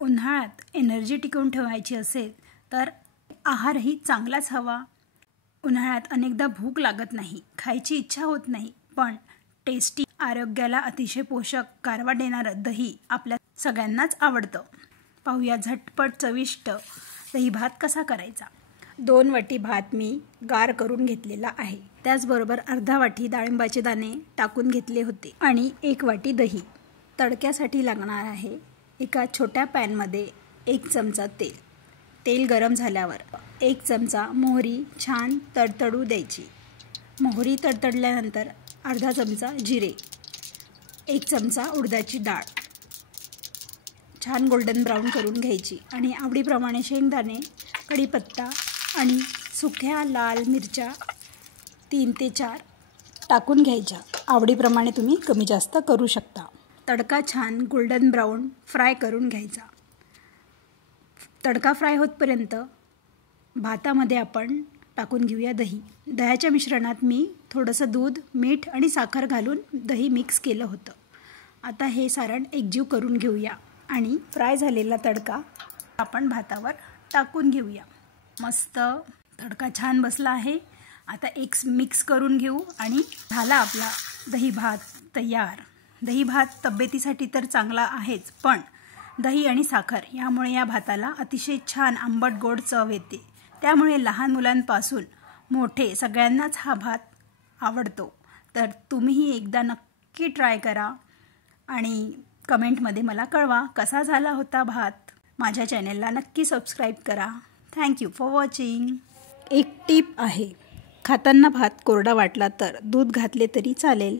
उन्हाळ्यात एनर्जी टिकवून ठेवायची असेल तर आहारही चांगलाच हवा। उन्हाळ्यात अनेकदा भूक लागत नाही, खायची इच्छा होत नाही, पण टेस्टी, आरोग्याला अतिशय पोषक, गारवा देणारं दही आपल्या सगळ्यांनाच आवडतं। पाहूया झटपट चविष्ट दही भात कसा करायचा। 2 वाटी भात मी गार करून घेतलेला आहे। त्याचबरोबर अर्धा वाटी डाळिंबाचे दाणे टाकून घेतले होते आणि 1 वाटी दही। तडक्यासाठी लागणार आहे एका छोट्या पॅनमध्ये 1 चमचा तेल। तेल गरम झाल्यावर 1 चमचा मोहरी छान तडतडू द्यायची। मोहरी तडतडल्यानंतर अर्धा चमचा जिरे, 1 चमचा उडदाची डाळ छान गोल्डन ब्राऊन करून घ्यायची आणि आवडीप्रमाणे शेंगदाणे, कढीपत्ता आणि सुक्या लाल मिरच्या 3 ते 4 टाकून घ्यायच्या। आवडीप्रमाणे तुम्ही कमी जास्त करू शकता। तडका छान गोल्डन ब्राऊन फ्राय करून घ्यायचा। तडका फ्राय होतपर्यंत भातामध्ये आपण टाकून घेऊया दही। दह्याच्या मिश्रणात मी थोडंसं दूध, मीठ आणि साखर घालून दही मिक्स केलं होतं। आता हे सारण एकजीव करून घेऊया आणि फ्राय झालेला तडका आपण भातावर टाकून घेऊया। मस्त तडका छान बसला आहे। आता एक मिक्स करून घेऊ आणि झाला आपला दही भात तयार। दही भात तब्येतीसाठी तर चांगला आहेच, पण दही आणि साखर यामुळे या भाताला अतिशय छान आंबट गोड चव येते। त्यामुळे लहान मुलांपासून मोठे सगळ्यांनाच हा भात आवडतो। तर तुम्हीही एकदा नक्की ट्राय करा आणि कमेंटमध्ये मला कळवा कसा झाला होता भात। माझ्या चॅनेलला नक्की सबस्क्राईब करा। Thank you for watching. एक टिप आहे, खाताना भात कोरडा वाटला तर दूध घातले तरी चालेल।